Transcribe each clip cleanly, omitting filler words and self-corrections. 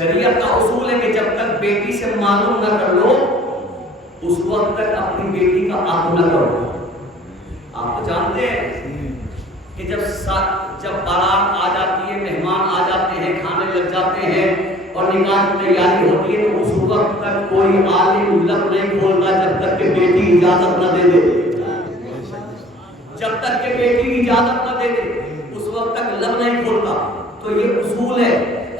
شریعت کا اصول ہے کہ جب تک بیٹی سے معلوم نہ کر لو اس وقت تک اپنی بیٹی کا عقد نہ کرو. آپ تو جانتے ہیں کہ جب بارات آ جاتی ہے، مہمان آ جاتے ہیں، کھانے لگ جاتے ہیں اور نکاح کی تیاری ہوتی ہے تو اس وقت تک کوئی عالم لب نہیں کھولتا جب تک کہ بیٹی اجازت نہ دے دے. جب تک کہ بیٹی اجازت نہ دے دے اس وقت تک لب نہیں کھولتا. تو یہ اصول ہے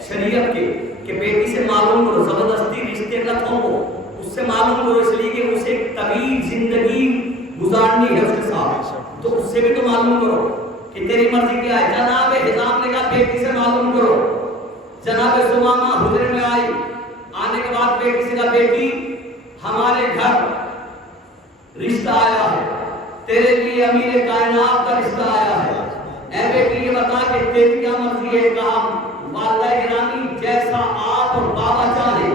شریعت کے کہ بیٹی سے معلوم کرو، زبردستی رشتے نہ تھوپو، اس سے معلوم کرو، اس لیے کہ اسے طویل زندگی گزارنی ہے اس کے ساتھ. تو اس سے بھی تو معلوم کرو کہ تیری مرضی کیا ہے. جناب حزام نے کہا بیٹی سے معلوم کرو. جناب سمامہ حجرے میں آئی، آنے کے بعد بیٹی سے کہا بیٹی ہمارے گھر رشتہ آیا ہے، تیرے لیے امیر کائنات کا رشتہ آیا ہے. اے بیٹی یہ بتا کہ تیری کیا مرضی ہے. کہا والدہ گرامی جیسا آپ اور بابا چاہے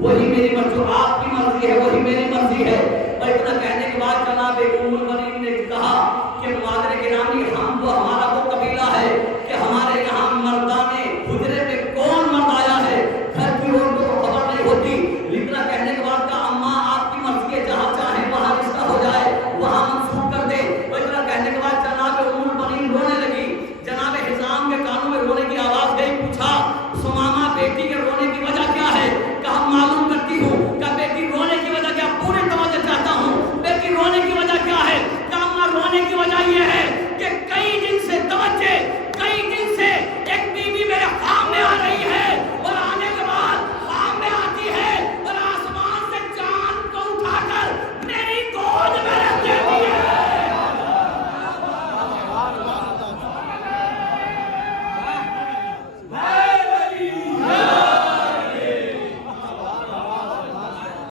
وہی میری مرضی، جو آپ کی مرضی ہے وہی میری مرضی ہے. اور اتنا کہنے کے بعد جناب ام المؤمنین نے کہا کہ مادر گرامی ہم تو ہمارا وہ قبیلہ ہے کہ ہمارے یہاں مردانے حجرے میں کون مرد آیا ہے گھر کی عورتوں کو خبر نہیں ہوتی. اتنا کہنے کے بعد کہا اماں آپ کی مرضی ہے، جہاں چاہیں وہاں رشتہ ہو جائے وہاں منسوخ کر دے. اور اتنا کہنے کے بعد جناب ام المؤمنین رونے لگی. جناب حزام کے کانوں میں رونے کی آواز گئی. پوچھا سمامہ بیٹی کے رونے